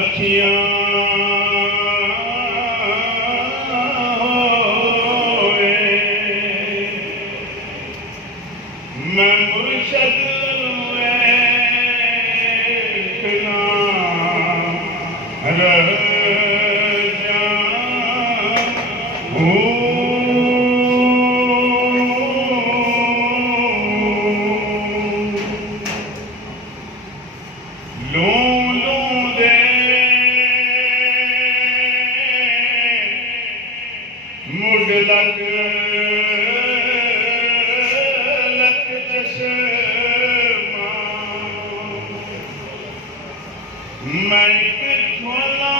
अखियां होए मैं मुर्शद वेखना रह जाऊं। मुड लग लक चश्मा मैं खोला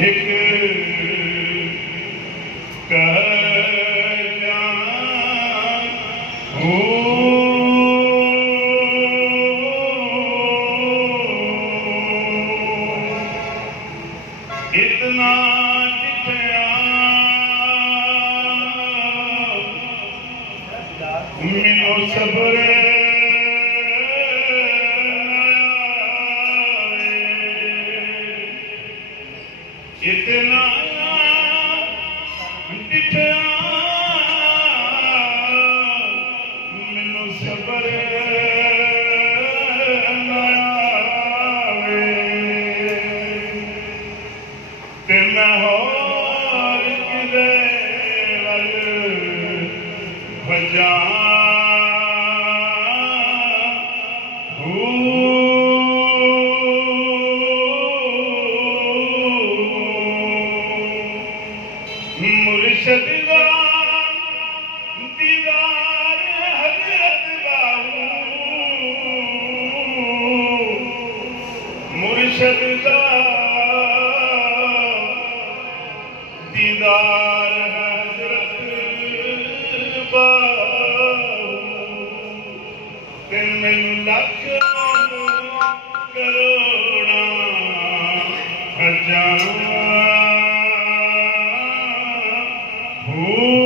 एक कह इतना दिखया मिलो सब्र इतना दिखया मिलो सब्र मैं होर किदे वल भजा मुर्शद दीदार हजरत बाबू मुर्शद दीदार हजरत बाबू मैनू लख करोड़ा हजार हो